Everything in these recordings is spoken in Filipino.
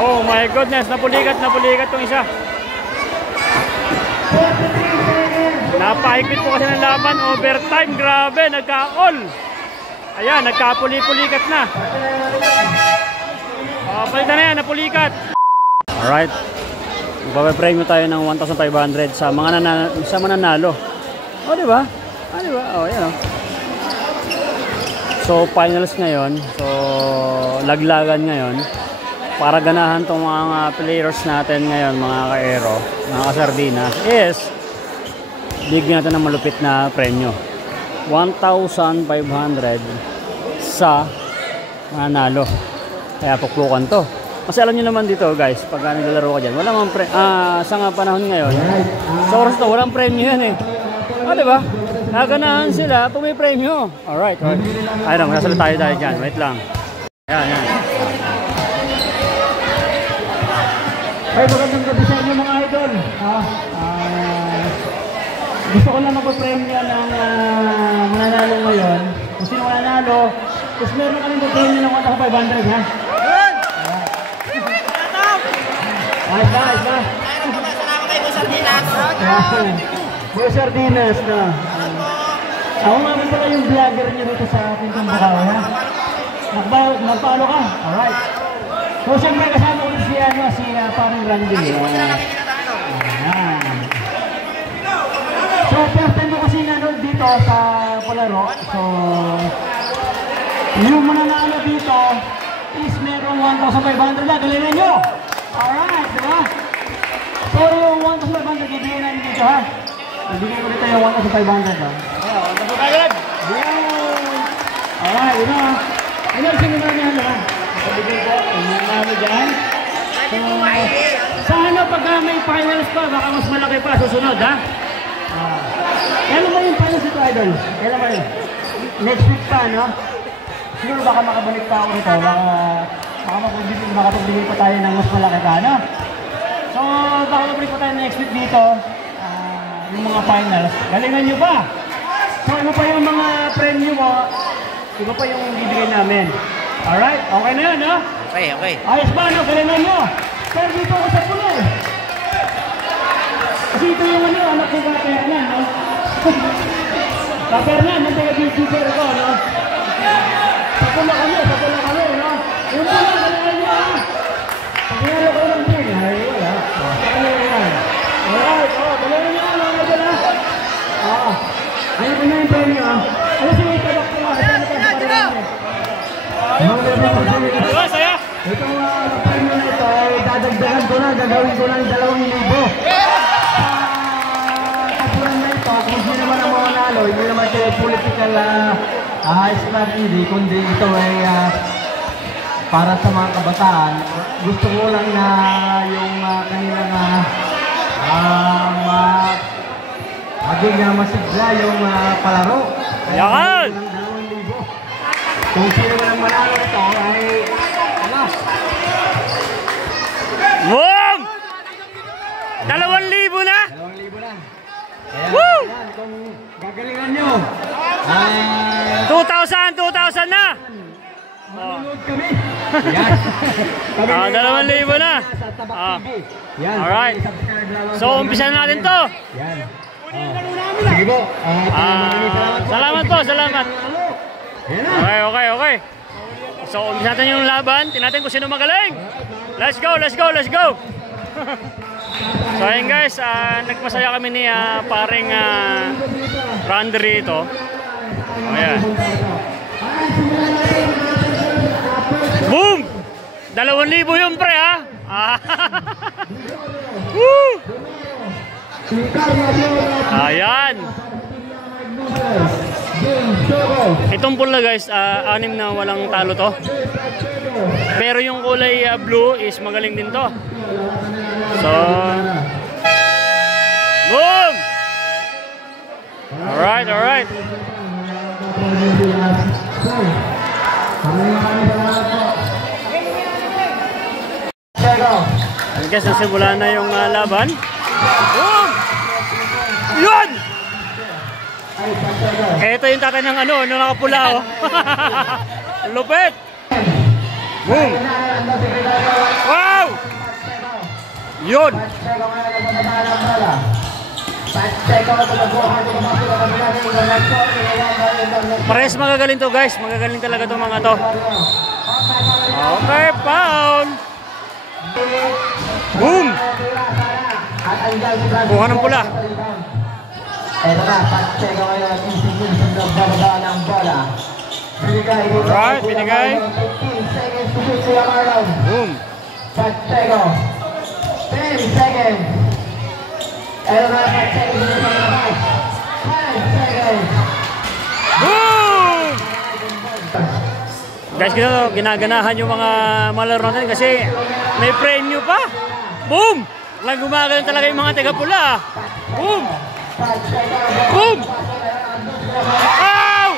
Oh my goodness, napulikat tong isa. Napahigpit po kasi ng laban, overtime, grabe, nagka-all. Ayan, nagkapuli-pulikat na. Palitan na yan, napulikat. Alright, magpapapremyo tayo ng 1,500 sa mga mananalo. O, diba? Diba? O, yan o. So, finals ngayon. So, laglagan ngayon. Para ganahan itong mga players natin ngayon, mga ka-aero, mga ka-sardina, is bigyan natin ng malupit na premyo. 1,500 sa mananalo. Kaya pukpukan to. Kasi alam nyo naman dito guys, pag naglalaro ka dyan, wala mang sa nga panahon ngayon, sa oras to, walang premyo yan eh. Diba? Naganahan sila pag may premyo. Alright. Ayun, magsasalita tayo dyan. Wait lang. Yan. Ay, magandang gabi sa inyo mga idol. Gusto ko lang magpapremyo ng mananalo ngayon. Kung sino mananalo, tapos meron kami magpapremyo ng 1,500 ha? Ayos ba? Salamat kayo po Sardinas. Boy Sardinas na. Ako nga pala yung vlogger niyo dito sa ating Tambukaw ha? Nagpaalo ka? Alright. So siyempre kasama ulit si parang Randy. So first time ko kasi nanood dito sa palaro. So yung mananalo dito is merong 1,500 na. Galingan nyo! Alright, diba? So yung 1,500 ibigay namin dito ha. Ibigay ko dito yung 1,500 ha. Agad! Alright, yun ha. Ano yung sinunod ha? Ibigay ko, nanalo dyan. Sana pagka may finals pa, baka mas malaki pa susunod ha. Kailan ba yung finals dito idol? Kailan ba yun? Next week pa no? Siguro baka makabalik pa ako nito. Baka makapagbigay pa tayo ng mas malaki pa no? So baka makabalik pa tayo next week dito. Yung mga finals. Galingan nyo pa! So ano pa yung mga premyo mo? Iba pa yung bibigay namin. Alright? Okay na yun no? Okay. Ayos ba no? Galingan nyo! Pero dito ako sa puno eh. Kasi ito yung anak ko Kapernan, no? Kapernan, ang taga-beautyper ko, no? Sapula kami, no? Yung pula, galingan nyo, ha? Pagkinalo ko lang din, ay, wala. Alright, galingan nyo, mga idol, ha? Ayun ko na yung premyo, ha? Ano siya yung tabak ko, ha? Saan pa sa karamihan? Diba, saya? Itong premyo na ito ay dadagdagan ko na, gagawin ko ng 2,000. Kapuran na ito, kung hindi naman ang mananalo, hindi naman ito political strategy, kundi ito ay para sa mga kabataan. Gusto ko lang na yung kanilang maging masigla yung palaro. Yan! Kung sino man ang manalo ito ay Boom! 2,000 na? 2,000 na. Woo! Kung gagalingan nyo. 2,000 na! Manonood kami. Yan. 2,000 na. Alright. So, umpisa na natin to. Yan. Sige po. Salamat po, salamat. Okay. So, umpisa natin yung laban. Tingnan natin kung sino magaling. Let's go! So ayun guys, nagpasaya kami ni paring Randy ito. Ayan. Boom! 2,000 yun pre ha! Woo! Ayan! Itong pula guys, 6 na walang talo to. Pero yung kulay blue is magaling din to. So, boom! Alright. Guys, nasimula na yung laban. Boom! Yun! Ito yung tatay ng ano nakapula oh. Lupit! Boom! Wow! Yun! Pacheco ngayon ang pagkataan ng bola. Pacheco ang pagkabuhan ng kapatid ng kabilang ng international. Parehas magagaling to guys. Magagaling talaga to mga to. Okay, foul! Boom! Buha ng pula. Ito na, Pacheco ngayon ang isingin sa bababa ng bola. Alright, binigay. 15 seconds to shoot to Marlon. Boom! Pacheco. 10 seconds. Ito na, Pacheco sa labas. 5 seconds. Boom! Guys, ginaganahan yung mga malaro natin kasi may premyo pa. Boom! Lang gumagaling talaga yung mga taga-pula. Boom! Boom! Ow!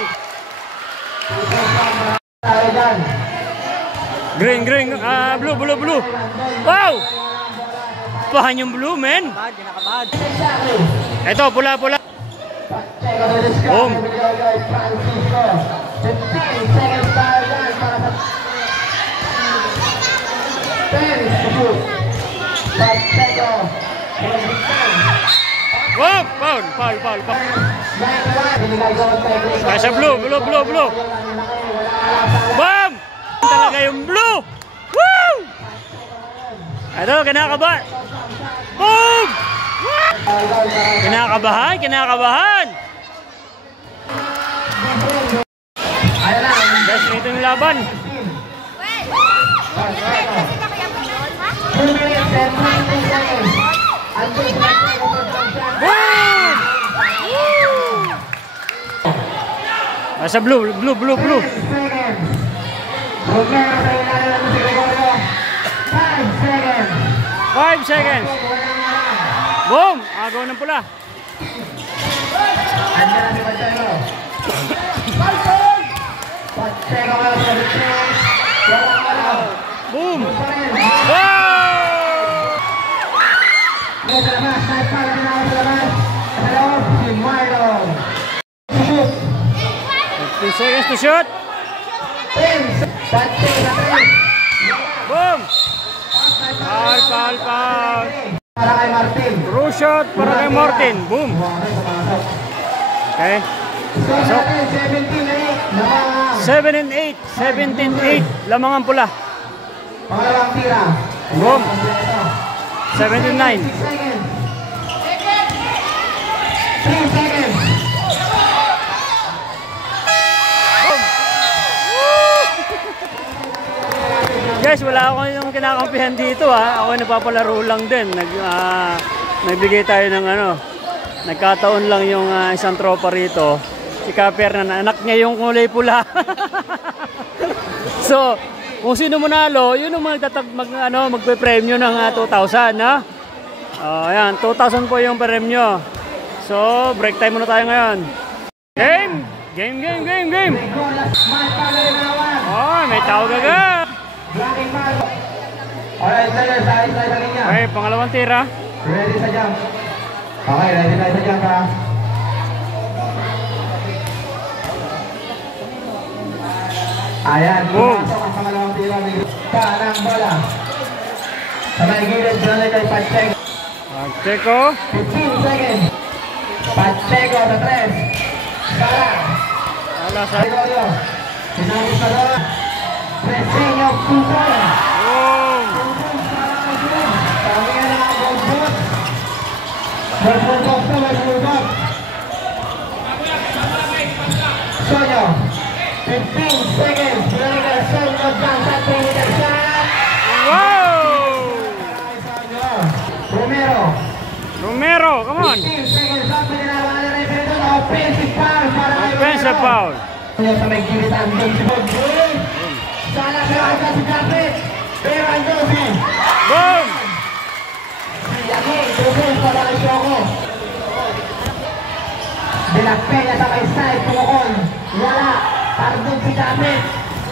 Green, green, blue, blue, blue. Wow! Pahan yung blue, men. Ito, pula, pula. Boom! 10 seconds tayo dyan para sa 10 to shoot. Pacheco. Wow! Foul, foul, foul, foul. Nasa blue, blue, blue, blue. Bam! Talaga yung blue. Woo! Ito, kinakabahan. Boom! Kinakabahan, kinakabahan. Guys, ito yung laban. 2 minutes and 20 seconds. Boom! Nasa blue, blue, blue, blue. 10 seconds. Romero sa ilalim ng si Gregorio. 5 seconds. 5 seconds. Boom! Agaw ng pula. Andiyan na si Pacheco. Pacheco nga sa defense. Walang alaw. Boom! Wow! Wow! Sa labas, side foul na ako sa labas. Sa loob, si Marlon. Shoot. 15 seconds to shoot. 10. Pacheco sa 3. Boom! Foul, foul, foul. Para kay Martin. True shot para kay Martin. Boom! Okay. So, 17-8. Lamang. 7 and 8. 17-8. Lamang ang pula. Pangalawang tira. Boom! 7 and 9. 6 seconds. 3 seconds. Guys, wala ako yung kinakampihan dito ha. Ako nagpapalaro lang din. Nagbigay tayo ng ano. Nagkataon lang yung isang tropa rito. Si Kaper na anak niya yung kulay pula. So, kung sino manalo, yun ang magpe-premyo ng 2,000 ha. Ayan, 2,000 po yung premyo. So, break time muna tayo ngayon. Game! Game, game, game, game! Oh, may tawag agad! Alright, players, ayos tayo sa linya. Okay, pangalawang tira. Ready sa jump. Okay, ready tayo sa jump ha. Ayan, pumasok ang pangalawang tira. Ng bola. Sa may gilid, dyan kay Pacheco. Pacheco. 15 seconds. Pacheco sa 3. Sara. Wala sa... Gregorio. Sinabot na doon. Presinyo, puso. Boom! Kami na ang gold-boot. Gold-boot na, gold-boot. Sonyo. 15 seconds. Sonyo, Sonyo, dyan sa 3-meter shot. Wow! Romero. Romero, come on! 15 seconds. Sabi nila, wala na rin pinito. Offensive foul para kay Offensive foul. Sa may gilid ang gold-boot. Sana pero ay kasi kapit. Pero ang dosi. Boom! Yagin, tutus para kay Shoko. Dilakpenya sa may side, tumukon. Wala. Pardon si kapit.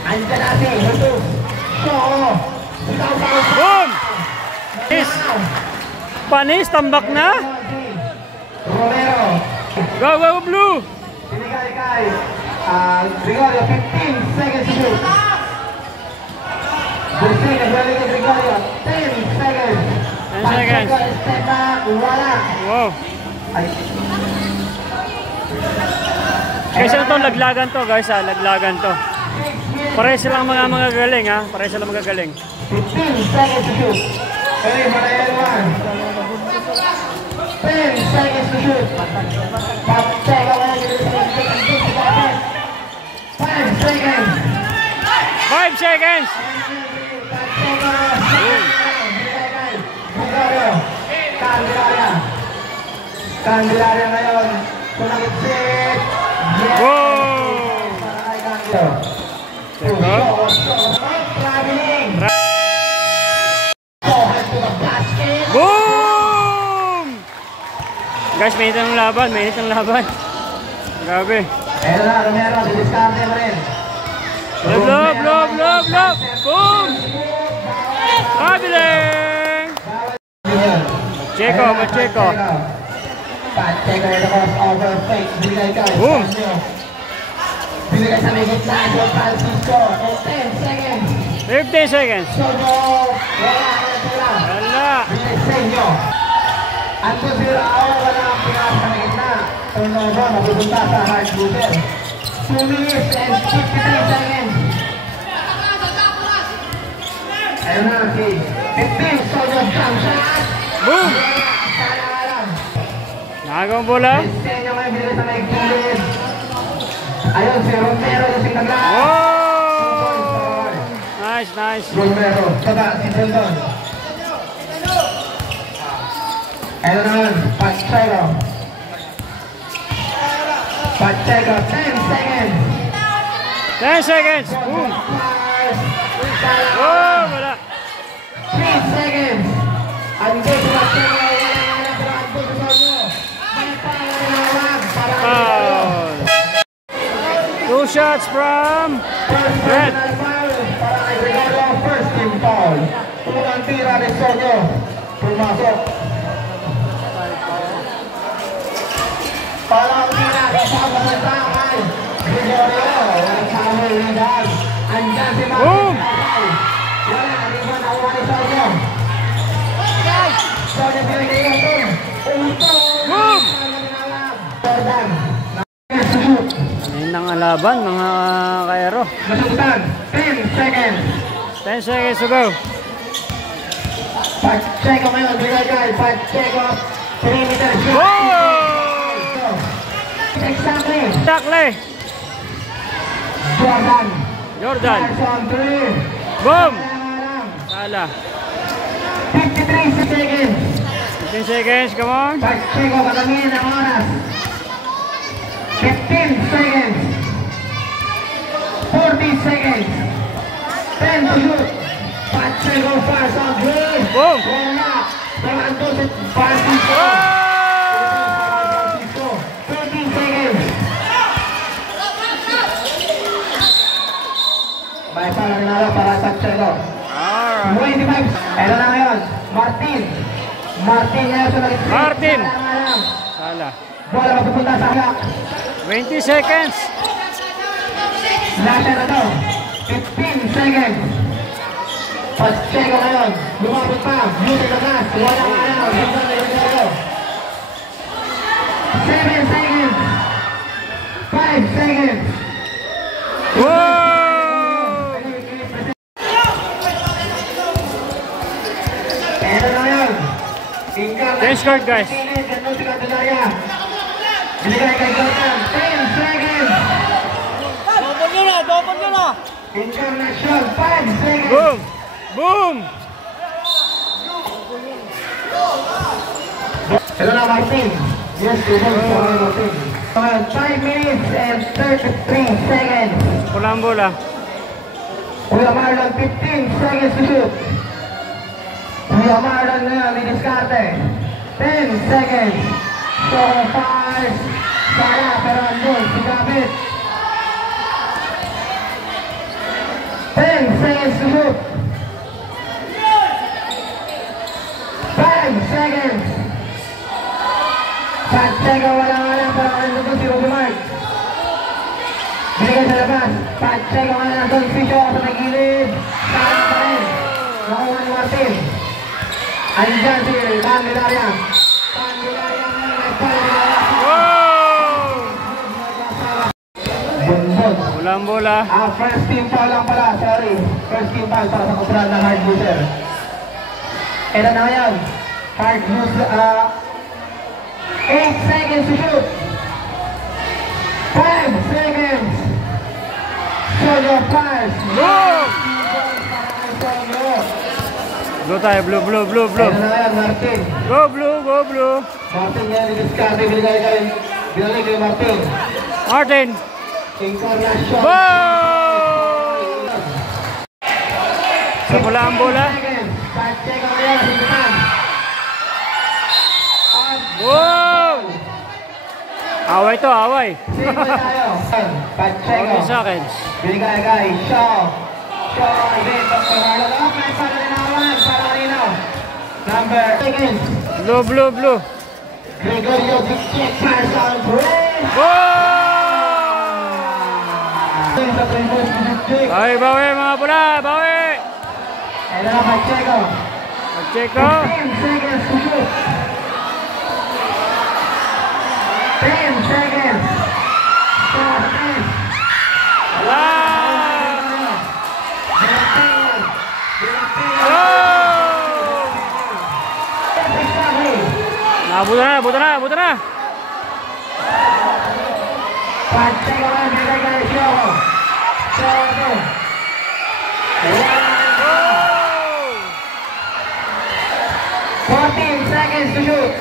Andiyan natin, tutus. Shoko. Boom! Panis! Panis, tambak na! Romero. Go, go, blue! Binigay kay Gregorio, 15 seconds to shoot. Busing, nagbalik kay Gregorio, 10 seconds. 10 seconds. Step back, wala. Wow. Ay. Guys, ano to? Laglagan to, guys, ha? Laglagan to. Pare silang mga galing, ha? Pare silang mga galing. 15 seconds to shoot. Okay, Mariel 1. 10 seconds to shoot. 5 seconds. 5 seconds. Candelaria ngayon. Tumagit set. Wow! Boom! Guys, mainit ang laban. Mainit ang laban. Grabe. Ayan na, Romero. Didiskarte mo rin. Lob. Boom! Kabiling! Pacheco. Pacheco with the crossover fake. Binigay ka. Boom! Binigay sa may gitna. Joe Francisco. 10 seconds. 15 seconds. Sojo. Wala. Binigay sa inyo. Ando sila ako. Wala ang pinaka sa may gitna. Turnover. Mapupunta sa hard shooter. 2 minutes and 53 seconds. Ayun na, okay. 15. Sojo. Shot. Boom! Nakagawang bola. Disenyo ngayon. Binigay sa may gilid. Ayun, si Romero yung sinaglaan. Wow! Nice. Romero, baba, si Brandon. Ayun naman, Pacheco. 10 seconds. 10 seconds. Boom! Oh, wala. 3 seconds. Ando si Pacheco. Wala ando si Sojo. May pangalan para Foul. 2 shots from Red. para kay Gregorio, first team foul. Unang tira ni Sojo. Pumasok. Parang tira kasama sa takay. Gregorio, walang sabi ni Dag. Andyan si Martin. Boom! Wala, riba nakuha ni Sojo. Sojo pinagay ito. Boom! Jordan. Ngayon ang alaban, mga kaero. Masuktan. 10 seconds. 10 seconds to go. Pacheco ngayon, binagay. Pacheco, 3 meters. Wow! Exactly. Takle. Jordan. Jordan. 3. Boom! Sala. 53 seconds. 15 seconds, come on. Pacheco, katangin ang oras. 15 seconds. 40 seconds. 10 to shoot. Pacheco fires on 3. Boom! Wala. Narando si Francisco. Wow! 13 seconds. May pangalan para Pacheco. Alright. 25. Ano na ngayon? Martin ngayon sa naging Martin. Sala. bola mapupunta sa hak. 20 seconds. Nasa na to. 15 seconds. Pacheco ngayon. Lumapit pa. Buti na gas. Wala ka na. 7 seconds. 5 seconds. Wow! Ano na ngayon? Ten scored, guys. Ganun si Candelaria. Binigay kay Jordan. 10 seconds. Double nyo na. International. 5 seconds. Boom! Boom! Ito na, Martin. Yes, Martin. 5 minutes and 33 seconds. Pulang bola. Kuya Marlon, 15 seconds to shoot. Kuya Marlon ngayon, didiskarte. 10 seconds. So, fires. Sara, pero andun, si David. 10 seconds to shoot. 5 seconds. Pacheco, wala, pero andun si Ruby Mark. Binigay sa labas. Pacheco nga na doon. Fisyo sa nagilid. Sara pa rin. Nakuha ni Martin. Andyan si Candelaria. Candelaria Bonbon. Bulang bola. First team foul lang pala, sorry. First team foul para sa kusuran ng hard loser. Kailan na ngayon? Hard loser, 8 seconds to shoot. 5 seconds. Solo pass. Boom! Blue tayo, blue. Kailan na ngayon, Martin? Go blue. Martin yan, i-discard, binalik kay Martin. Martin. Incarnation. Boom! Sa pula ang bola. Check ang ngayon, simputan. Wow! Away to, away. Single tayo. Pacheco. 40 seconds. Binigay kay Shaw. Again, Dr. Marlon. Okay, para linawan. Para kanino. Number seconds. Blue. Gregorio Dicek. Pass on break. Wow! Sa triple Dicek. Bawi mga pula, bawi. Kailan na Pacheco. Pacheco. 10 seconds to shoot. 10 seconds. 14. Buta na. Pacheco na, binigay kay Shaw. Shaw. 14 seconds to shoot.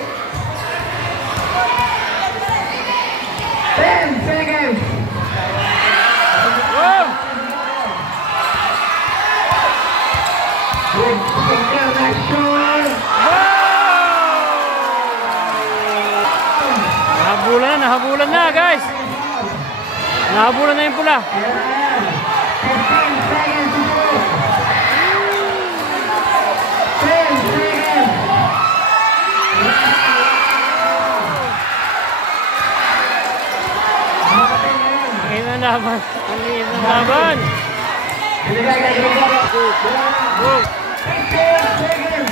10 seconds. With international. Nahabulan na guys. Nahabulan na yung pula. 15 seconds to shoot. 10 seconds. Ang laban. Binigay kay Gregorio. 15 seconds.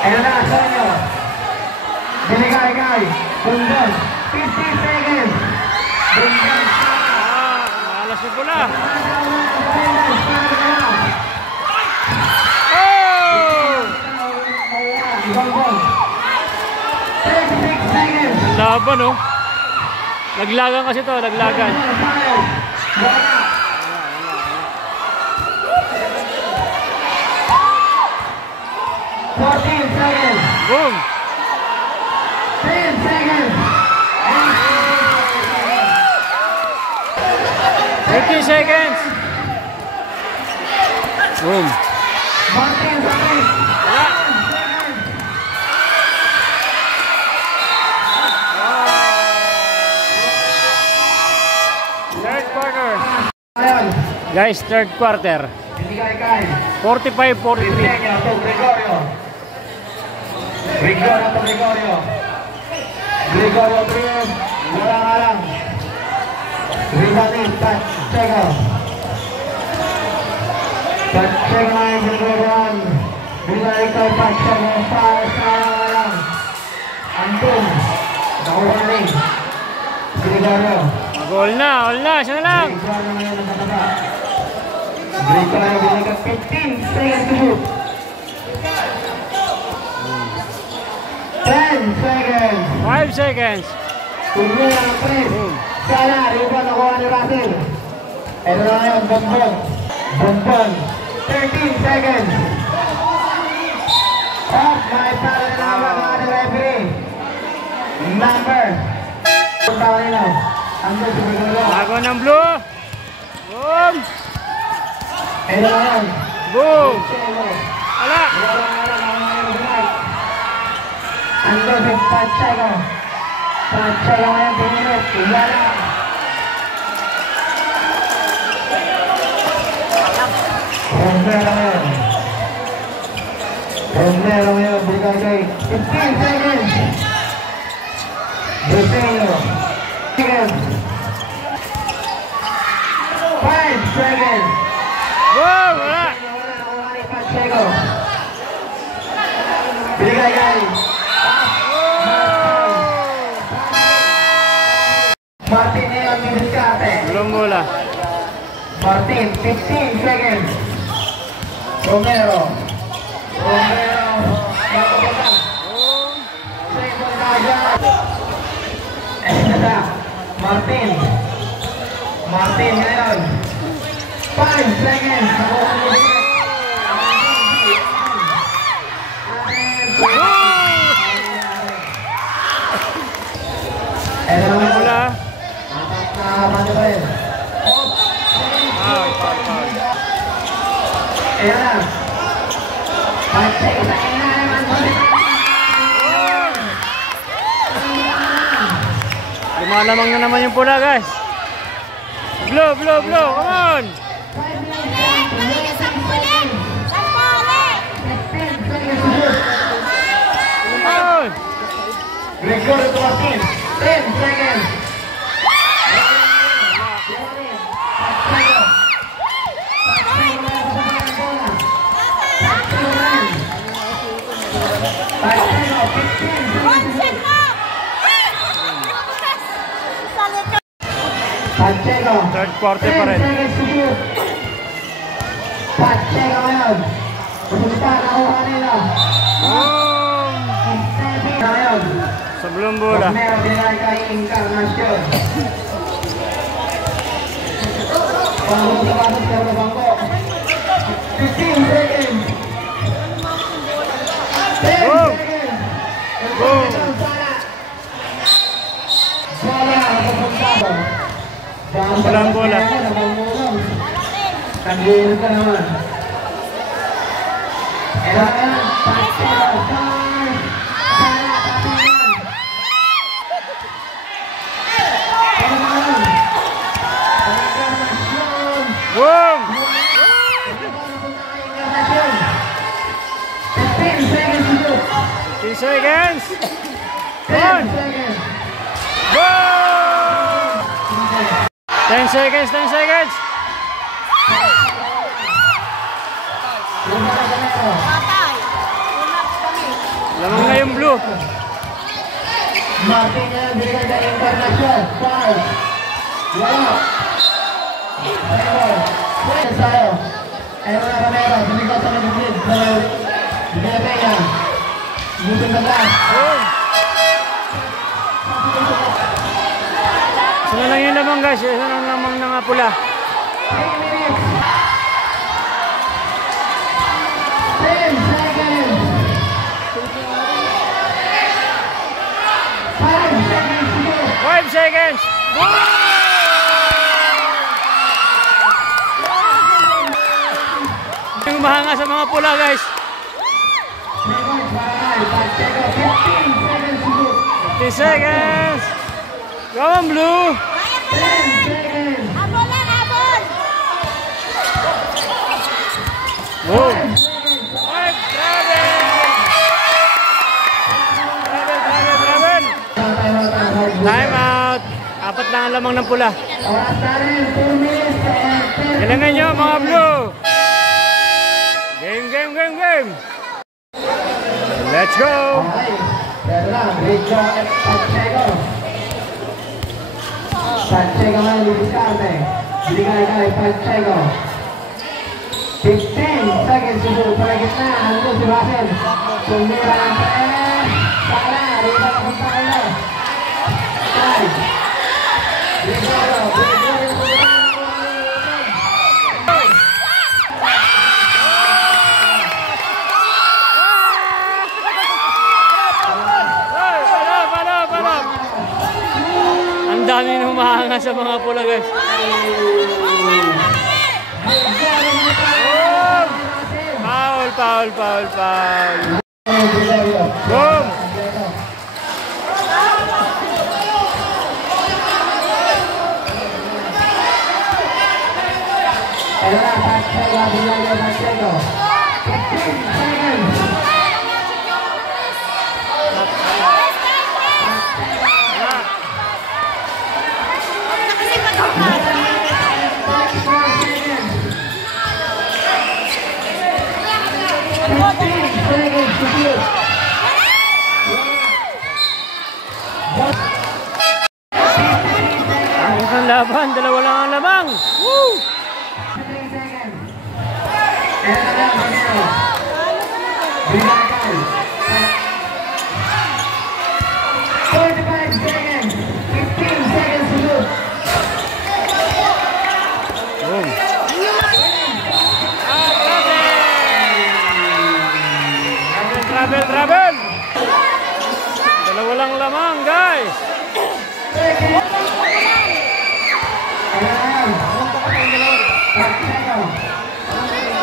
Ayan na, Sonyo. Binigay kay Bundan. 15 seconds. Bundan. Alas yung pula. Bundan. 36 seconds. Laban oh. Naglagan kasi to, naglagan. 14 seconds. Boom. 10 seconds. 15 seconds. Boom. 14 seconds. Wala. Third quarter. Ayan. Guys, third quarter. Binigay kay 45-43. Gregorio to Gregorio. Gregorio 3. Walang-alang. Rebounding. Pacheco. Pacheco na yung Gregorio. Binigay kay Pacheco. Para sa walang-alang. Anton. Nakuha rin. Gregorio. All na. Siya na lang. Gregorio ngayon ang mataba. Gregorio binigay 15 seconds to shoot. 10 seconds. 5 seconds. Tuloy ang press. Sana, rebound nakuha ni Russell. Ito na ngayon, Bonbon. 13 seconds. Off, may para na naman mga ni referee. Number. Punta ko nila. Andun si Gregorio. Bago ng blue. Boom. Ito na ngayon. Boom. Ala. Andun si Pacheco. Pacheco ngayon, pinunod. Wala. Romero ngayon, bigay kay 15 seconds. Bruseno. Seconds. 5 seconds. Boom. Wala. Pacheco. Martin, 15 seconds. Romero. Martin ngayon. 5 seconds. Wala. Lumalamang na naman yung pula, guys. Blow, blow, blow. Come on. Come on. Gregorio Martin, 10 seconds. Pacheco. Third quarter pa rin. Pacheco ngayon. Pupunta na ako kanila. Ngayon. Sa belum bola. Meron din kay Encarnacion. Bangko sa pasok sa bangko. 15 seconds. 10 seconds. Walang bola. Tanggil ka naman. Kailangan. Boom! 15 seconds. 10 seconds. Boom! 10 seconds, 10 seconds. Lamang na yung blue. Martin na binigay na Encarnacion. 5. Wala. Pwede tayo. Ayaw na Romero. Binigay sa nag-grid. Binigay na. Moving the glass. Sino lang yung lamang, guys? Sino lang lamang ng pula? 3 minutes. 10 seconds. 5 seconds to go. 5 seconds. Yung mahanga sa mga pula, guys. 15 seconds. Go on, blue. 10 seconds. Habol lang, habol. Boom. 5. Travel. Time out. 4 lang ang lamang ng pula. Oras na rin, 2 minutes and 30. Galingan nyo, mga blue. Game. Let's go. Okay, pero lang, Rico at Pacheco. Pacheco ngayon, Luiscarte. Binigay kay Pacheco. 15 seconds to go. Para gitna, ano si Russell. Tumira ang paer. Sala, Rico na kung sala. 5. Rico. Ang dami nang humahanga sa mga pula, guys. Foul. Boom! Ang isang laban, 2 lang ang lamang. Woo! Bilakan. 45 seconds. 15 seconds to go. Boom. Travel. Dalawa lang lamang, guys.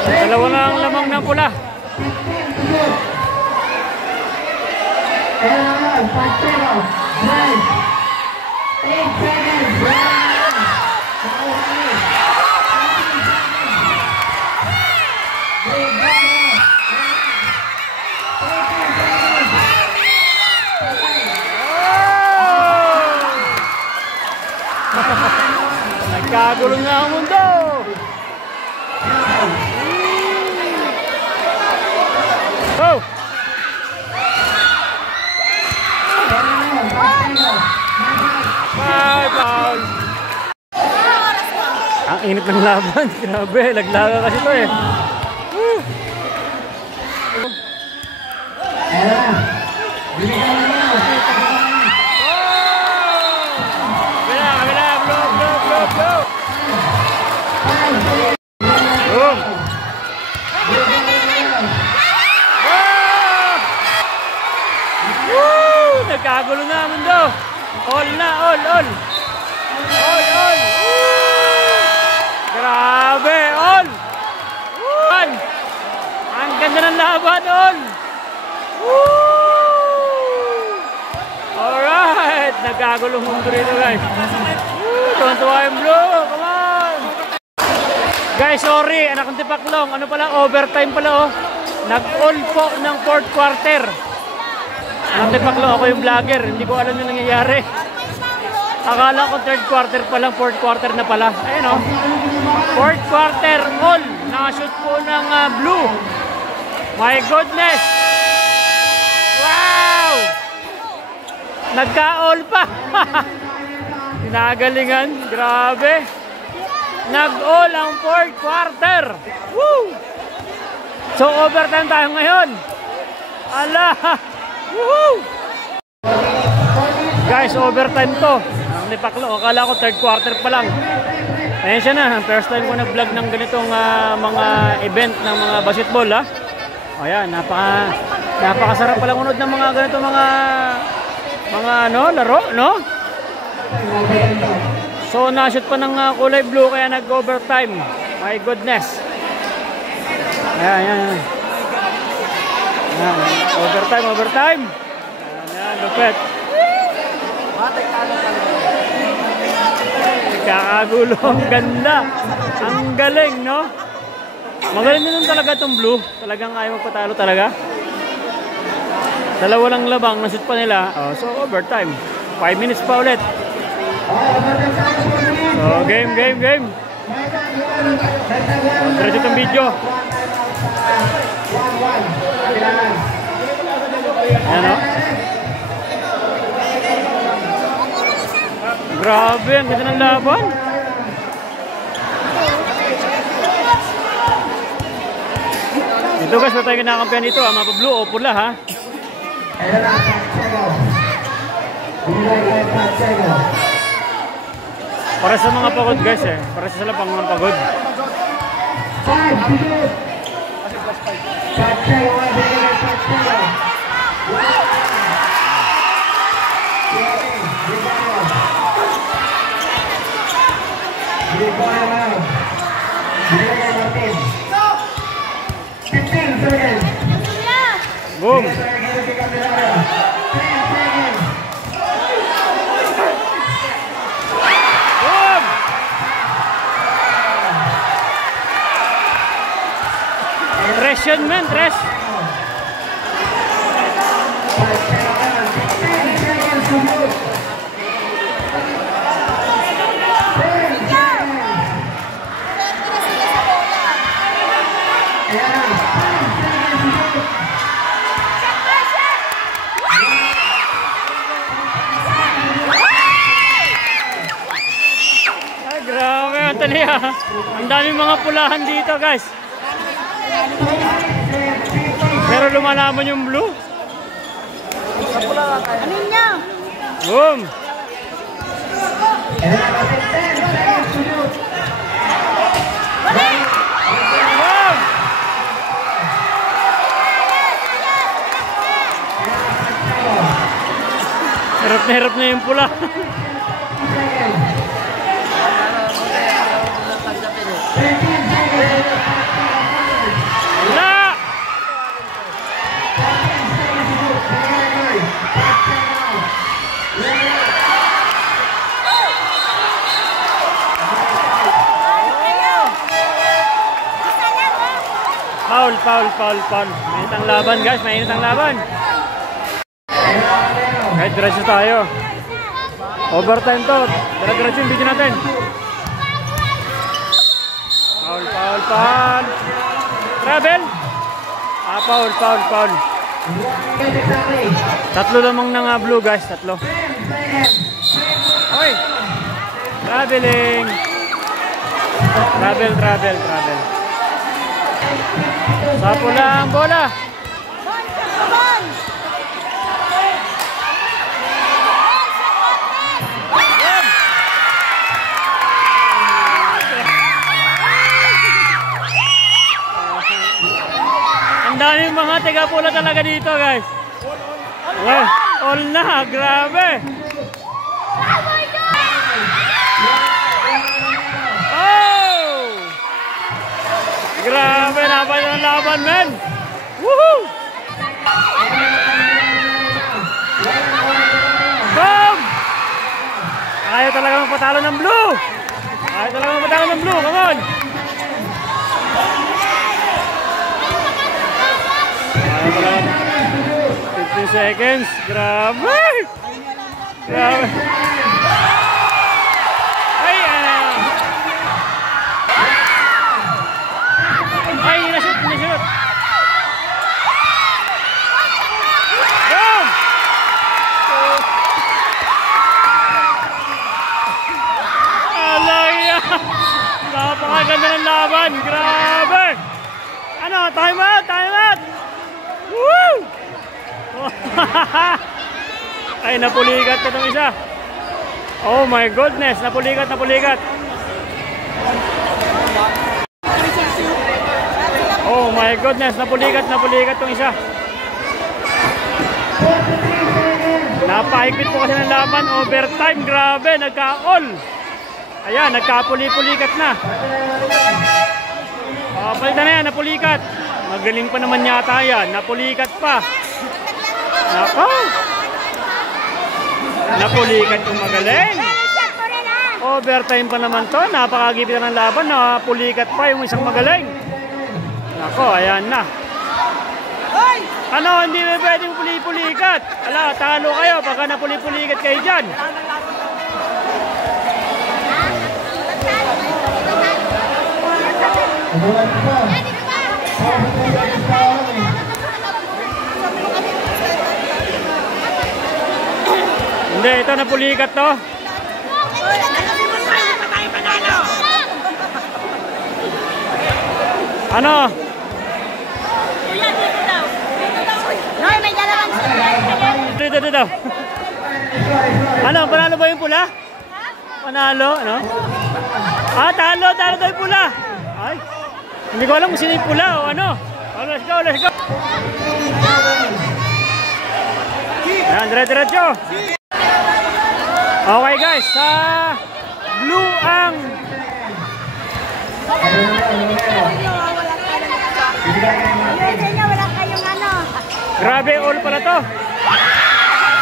Dalawa lang lamang ng pula. 8 seconds. Nagkagulong na ang mundo. Go! Foul! Ang init ng laban. Grabe, laglaga kasi ito eh. Go! Boom! Woo! Nagkagulo na ang mundo. All na, all. All. Grabe, all. All. Ang ganda ng laban, all. Alright, nagkagulo mundo rito, guys. Tuwan-tuwa yung blue, come on! Guys, sorry, anak ng tipaklong. Ano pala, overtime pala oh. Nag-all po ng 4th quarter. Anak ng tipaklong, ako yung vlogger. Hindi ko alam yung nangyayari. Akala ko 3rd quarter pa lang, 4th quarter na pala. Ayun oh. 4th quarter, all. Nakashoot po ng blue. My goodness! Wow! Nagka-all pa! Pinagalingan, grabe. Nag-all ang 4th quarter. Woo! So overtime tayo ngayon. Ala! Woo! Guys, overtime to. Ang nipaklo, akala ko 3rd quarter pa lang. Ayan siya na, first time ko nag-vlog ng ganitong mga event ng mga basketball ha. Ayan, napakasarap palang unod ng mga ganito mga laro, no? So na-shoot pa ng kulay blue kaya nag-overtime. My goodness. Ayan. Overtime. Ayan, lupet. Kakagulo, ang ganda. Ang galing, no? Magaling din talaga itong blue. Talagang ayaw magpatalo talaga. Dalawa lang labang, na-shoot pa nila. So overtime. 5 minutes pa ulit. So, game. Diretso itong video. Ayan o. Grabe, ang ganda ng laban. Ito guys, wala tayo kinakampihan dito. Mapa blue o pula ha. Para sa mga pagod guys eh. Para sa sila pang mga pagod. Boom! Tres men, tres. Ay, grabe, Antalya. Ang daming mga pulahan dito, guys. Pero lumalaman yung blue. Ano niya? Boom! Boom! Hirap na yung pula. Wala! Foul. Mainit ang laban, guys. Mainit ang laban. Kahit diretso tayo. Overtime to. Diretso yung video natin. Foul. Travel. Foul. Tatlo lamang ng blue, guys. Tatlo. Oy. Traveling. Travel. Sa pula ang bola. Ang daming mga tiga-pula talaga dito, guys. All na, grabe. Oh! Grabe, laban, men. Woohoo! Boom! Ayaw talaga magpatalo ng blue. Come on. 15 seconds. Grabe. Ay, nashoot. Boom! Alaya! Napakaganda ng laban. Grabe! Ano? Time out! Woo! Ay, napuligat ka itong isa. Oh my goodness, napuligat. Oh my goodness, napuligat itong isa. Napahigpit po kasi ng laban. Overtime, grabe, nagka-all. Ayan, nagka-puli-pulikat na. Palitan na yan, napulikat. Magaling pa naman yata yan, napulikat pa. Nako! Napulikat yung magaling. Overtime pa naman to. Napakagipitan ng laban. Napulikat pa yung isang magaling. Nako, ayan na. Ano, hindi na pwedeng puli-pulikat. Ala, talo kayo pagka napuli-pulikat kayo dyan. Hindi, ito napulikat to. Ano? Noy, may dalawang Dito daw. Ano, panalo ba yung pula? Panalo, ano? Talo daw yung pula. Ay, hindi ko alam kung sino yung pula o ano. Let's go. Yan, diretso. Okay guys, sa blue ang wala kayong ano. grabe all pala to.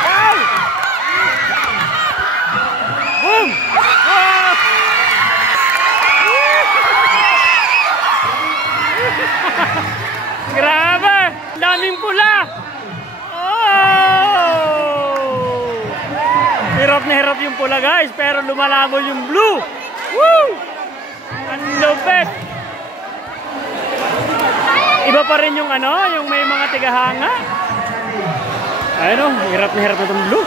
Wow! Boom! Oh! Grabe! Daming pula! Oh! Hirap na hirap yung pula guys, pero lumalabon yung blue. Woo! Ang lupit! Iba pa rin yung ano, yung may mga tigahanga. Ayun o, hirap na itong blue.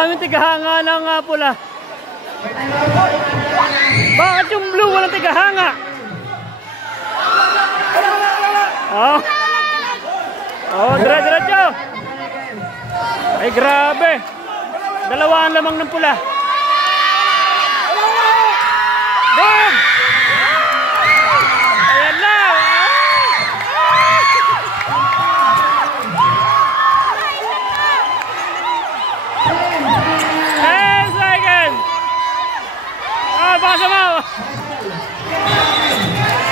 daming tigahanga ng pula. Bakit yung blue walang tigahanga? Oh. Oh, dire-diretso. Ay, grabe. Dalawa ang lamang ng pula. Boom! Ayan na. 10 seconds. Oh, baka samaw.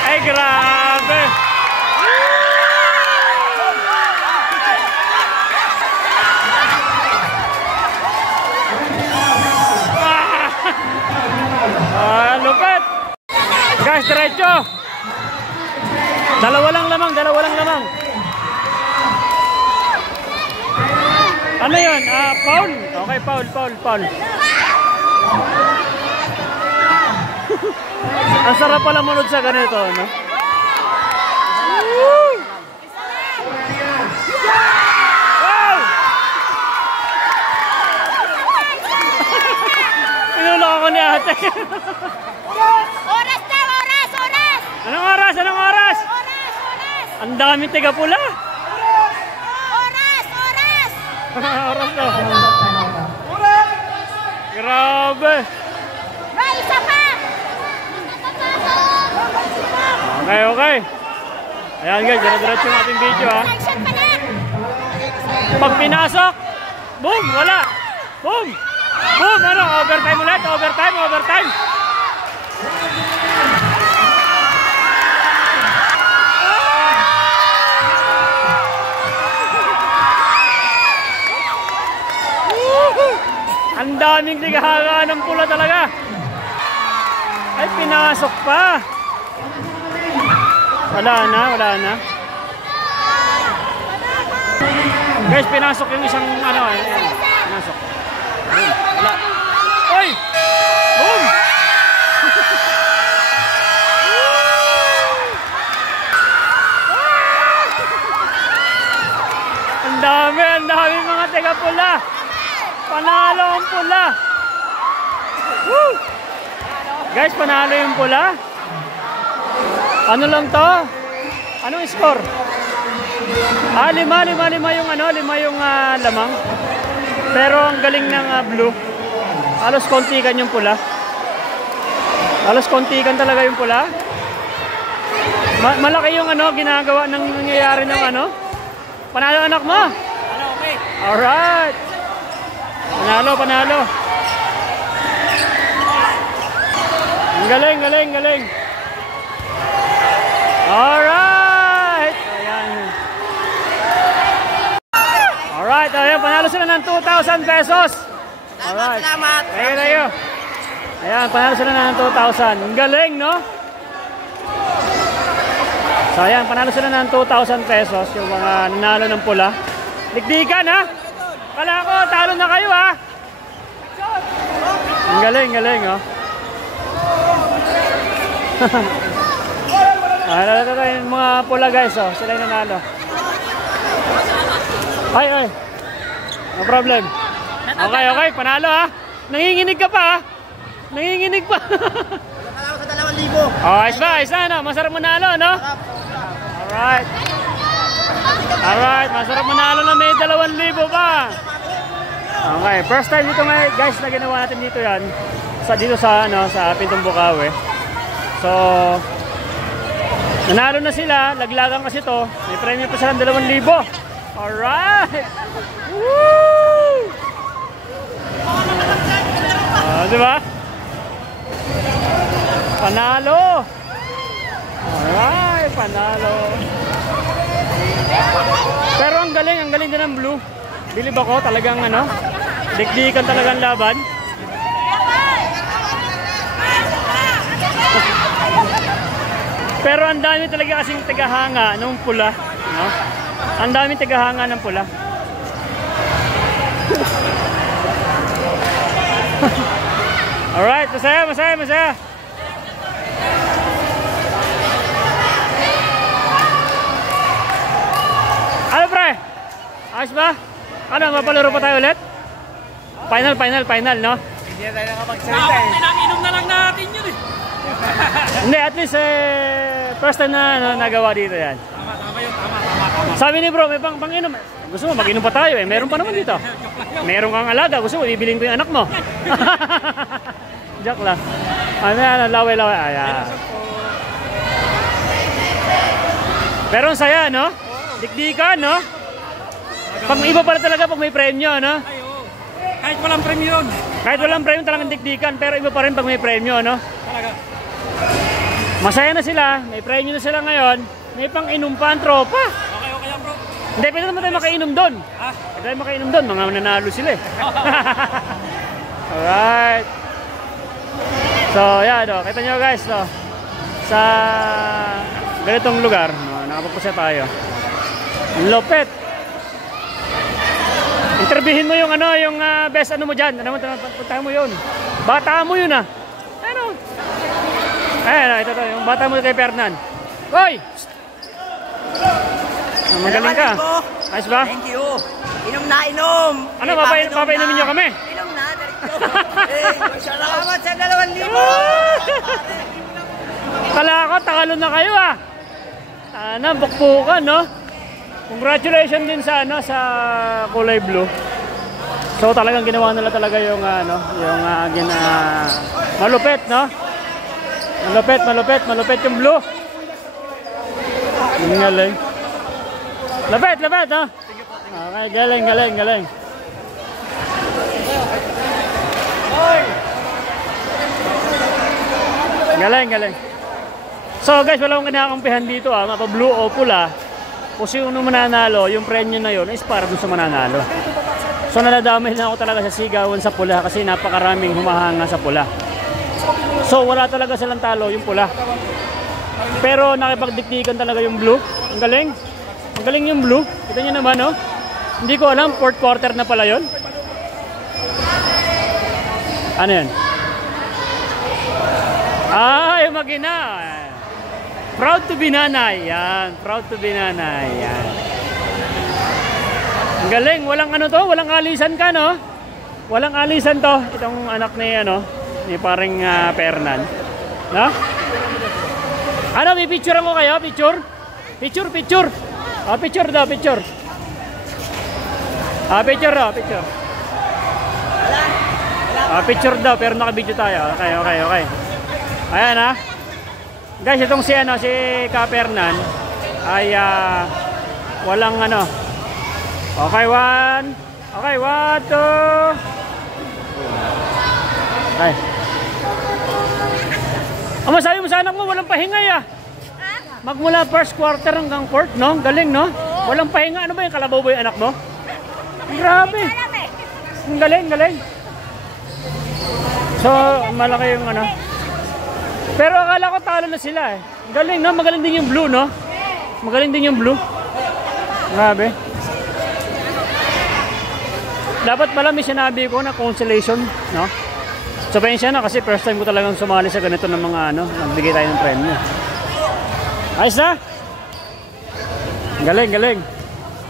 Ay, grabe. Lupit. Guys, diretso. Dalawa lang lamang. Ano yun? Foul? Okay, foul. Ang sarap pala munod sa ganito, no? Wow! Pinuloko ko ni ate. Oras daw, oras! Anong oras? Ang daming tiga pula. Oras! Oras daw. Grabe. Roy, isa pa! Okay. Ayan guys, dire-diretso yung ating video ha. Sanction pa na! Pag pinasok, boom, wala. Boom, ano, overtime ulit, overtime. Ang daming tigahanga ng pula talaga. Ay, pinasok pa. Wala na. Guys, pinasok yung isang ano eh. Pinasok. Wala. Oy! Boom! Ang dami mga tiga pula. Panalo ang pula. Woo! Guys, panalo yung pula. Ano lang to? Anong score? 5 yung ano, 5 yung lamang. Pero ang galing ng blue. Halos kontikan yung pula. Halos kontikan talaga yung pula. Malaki yung ano, ginagawa ng nangyayari ng ano. Panalo anak mo. Okay. Alright. Panalo. Galing. Alright. Ayan, panalo sila ng 2,000 pesos. Alright. Salamat. Tayo. Ayan, panalo sila ng 2,000. Ang galing, no? So, ayan, panalo sila ng 2,000 pesos. Yung mga nanalo ng pula. Dikdikan, ha? Kala ko, talo na kayo, ha? Ang galing, oh. Ito yung mga pula, guys, oh. Sila yung nanalo. Ay. No problem. Okay, panalo, ha? Nanginginig ka pa, ha? Panalo sa 2,000. Oh, ayos na, no? Masarap manalo, no? Alright, masarap manalo na may 2,000 pa. Okay, first time dito guys na ginawa natin dito yan. Dito sa Pintong Bukawi. So, nanalo na sila, laglagan kasi to. May premium pa sila ng 2,000. Alright! Woo! Diba? Panalo! Alright, panalo. Pero ang galing din ng blue. Bilib ako, talagang dikdikan talagang laban. Pero ang dami talaga kasing tagahanga ng pula, no? Ang dami tagahanga ng pula. Alright, masaya. Ano pre? Ayos ba? Ano, mapalaro pa tayo ulit? Final, no? Hindi na tayo nakapagsalita eh. Pinang-inom na lang natin yun eh. Hindi, at least first time na ano, nagawa dito yan. Tama yun, tama. Sabi ni bro, may pang-inom. Gusto mo, mag-inom pa tayo eh. Meron pa naman dito. Meron kang alaga. Gusto mo, bibilin ko yung anak mo. Joke lang. Ano, laway. Ayan. Pero ang saya, no? Dikdikan, no? Pag iba pala talaga pag may premyo, no? Ay, oo. Kahit walang premyo yun. Kahit walang premyo talagang dikdikan, pero iba pa rin pag may premyo, no? Talaga. Masaya na sila, may premyo na sila ngayon, may pang-inom pa ang tropa. Okay yan bro. Hindi, pwede naman tayo makainom doon. Ha? Pwede tayo makainom doon, mga nanalo sila eh. Alright. So, yan, no? Kita nyo guys, no? Sa ganitong lugar, no? Nakapagpasya tayo. Lopet. Interbihin mo yung ano, yung best ano mo dyan. Ano mo, puntahan mo yun. Bata mo yun ah. Ano? Ayan, ito, yung bata mo kay Fernan. Hoy! Magaling ka. Ayos ba? Thank you. Inom na inom. Ano, papainumin nyo kami? Inom na, diretso. Salamat sa 2,000. Kala ko, takalon na kayo ah. Sana, bukbukan, no? Congratulations din sa, ano, sa kulay blue. So, talagang ginawa nila talaga yung, ano, yung, malupit, no? Malupit yung blue. Galing. Lapit, no? Okay, galing. Galing. So guys, wala akong kinakampihan dito mapa-blue o pula. Kung sino mananalo, yung premyo na yun is para dun sa mananalo. So naladamay na ako talaga sa sigawan sa pula kasi napakaraming humahanga sa pula. So wala talaga silang talo yung pula. Pero nakipagdikdikan talaga yung blue. Ang galing yung blue. Kita nyo naman, no? Hindi ko alam, 4th quarter na pala yun. Ano yan? Yung magina. Proud to be nanay. Yan. Proud to be nanay. Yan. Ang galing. Walang ano to? Walang alisan ka, no? Walang alisan to. Itong anak ni, ano, ni paring Fernan. No? Ano, may picture mo kayo? Picture? Picture. Picture daw. Picture daw, pero naka-video tayo. Okay. Ayan guys, itong si Ka-Fernan ay walang ano. Okay, 1, 2. Okay. Masabi mo sa anak mo, walang pahinga Magmula 1st quarter hanggang 4th, no? Galing, no? Walang pahinga. Ano ba yung kalabaw ba yung anak mo? Grabe. Ang galing. So, malaki yung ano. Pero akala ko talo na sila eh. Galing, no? Magaling din yung blue, no? Magaling din yung blue. Grabe. Dapat pala may sinabi ko na consolation, no? So, pensya na kasi first time ko talagang sumali sa ganito ng mga ano, nagbigay tayo ng premyo. Ayos na? Galing.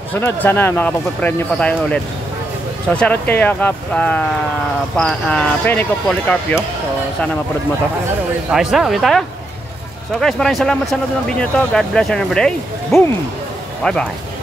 Sunod, sana makapagpa-premyo pa tayo ulit. So, shoutout kay Penico Policarpio. So, sana mapanood mo to. Ayos na, ulit tayo. So guys, maraming salamat sa nanood ng video nito. God bless you and every day. Boom! Bye-bye.